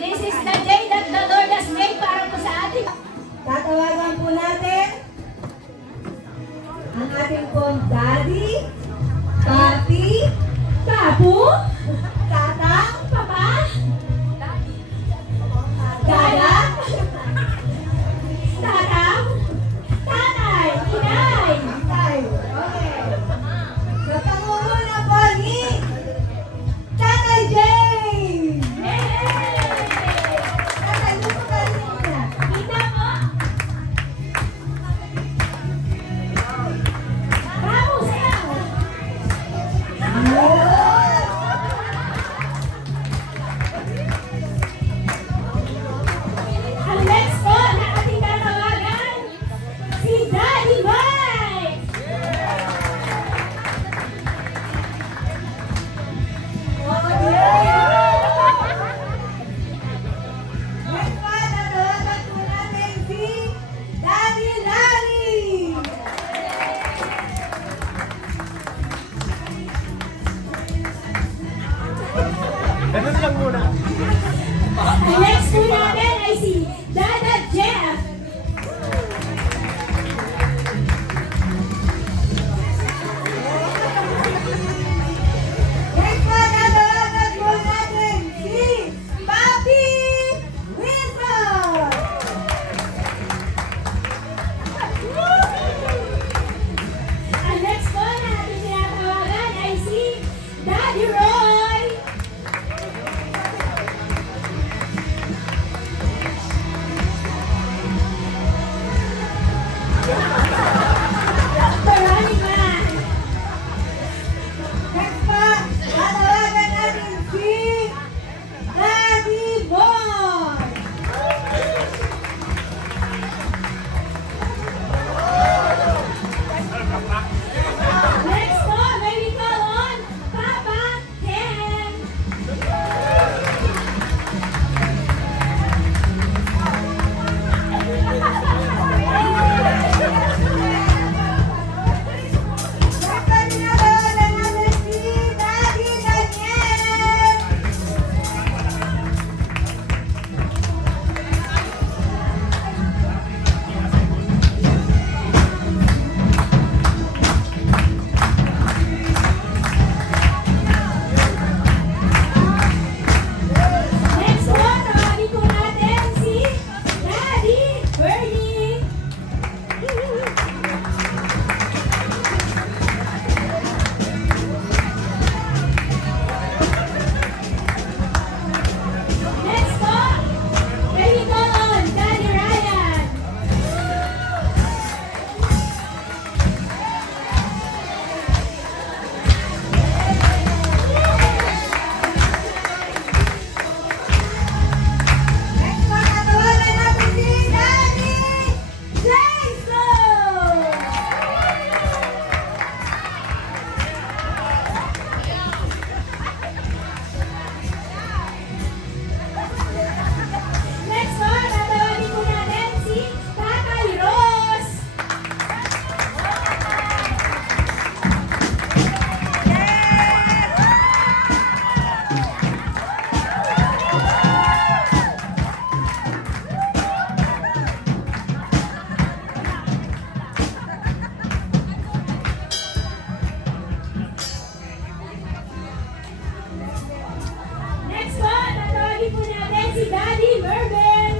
this is the day that the Lord has made para po sa ating. Tatawagan po natin ang ating pong daddy, papi, Papu? tatang, Papa? dada, Tatang? Tatay? Inay? tay. Okay. Sa pangunguna po ni Tatay James. Yay! Tatay, gusto ka rin muna. Kita mo? Papu, sayaw! Ang next po na ating tatawagan, si Daddy Mike! Next po, tatawagan po natin si Daddy Larry. Ganun lang muna. Ang next po natin ay si Dada Jeff! Next po, tatawagan po natin si Papi Wilson. Ang next po na ating tinatawagan ay si Daddy Roy! Veronica! Next po, tatawagan natin si Daddy Boy. Next po, may we call on Papa Ken! Next po, tatawagan natin si Daddy Daniel. Next po, tawagin po natin si Daddy Bernie! Next po, may we call on Daddy Ryan! Next po, tatawagan natin si Daddy Jason. Next po, tatawagin po natin si Tatay Ros! Next po, tatawagin po natin si Daddy Mervin!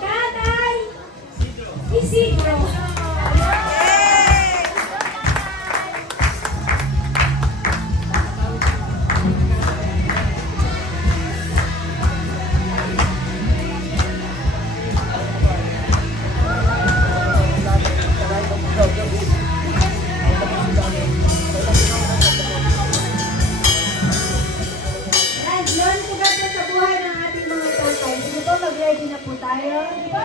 Tatay Isidro! Yan, yun po ganda sa buhay ng ating mga tatay. Sige po, mag-ready na po tayo.